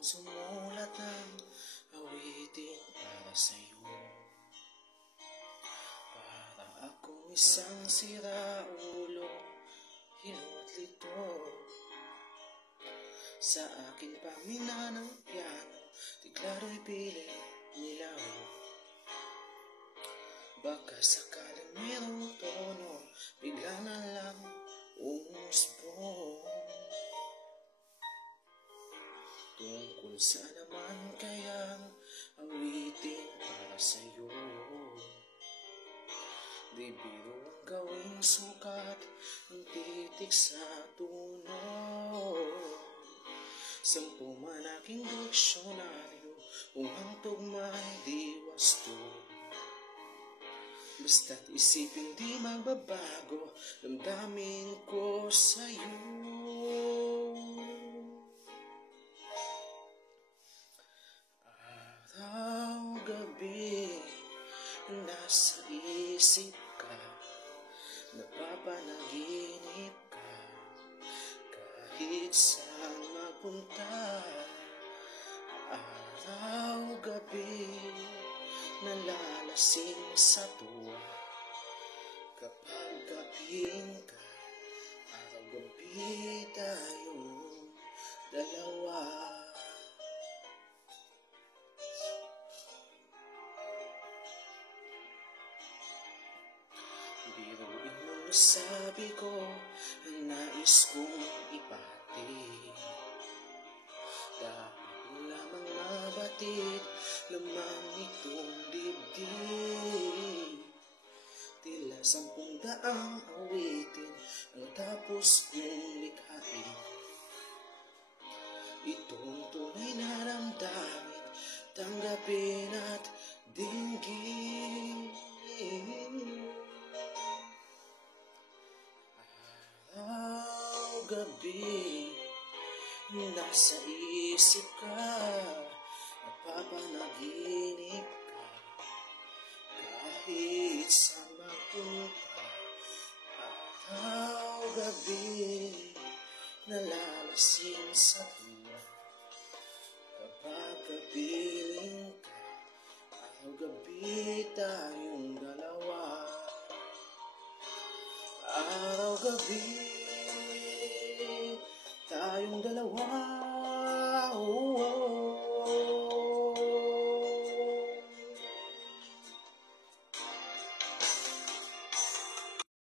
Sumulat ng awitin para sa'yo. Para akong isang siraulo, hilot lito. Sa akin pamina ng piano, tiglaro'y pilit nilaw. Baka sakaling mayroong tono, bigla na lang umusbong. Tungkol sa naman kayang awitin para sa'yo. Di biro ang gawing sukat ng titik sa tuno. 10 man aking diksyonaryo, kung ang tugma'y di wasto. Basta't isipin di magbabago, damdamin ko sa'yo. Gabi, nasa isip ka, napapanaginip ka, kahit saan magpunta. Araw-gabi, nalalasing sa tuwa, kapag gabing ka, araw-gabi tayong dalawa. Biruin mo nasabi ko ang nais kong ipati. Dapat mo lamang mabatid lamang itong dibdib. Tila 10 daang awitin ang tapos kong likhain. Itong tunay na ramdamin, tanggapin at dinggin. Gabi, nasa isip ka, napapanaginip ka, kahit saan magpunta. Araw-gabi, nalalasing sa tuwa, kapag kapiling ka, araw-gabi tayong dalawa. Araw-gabi,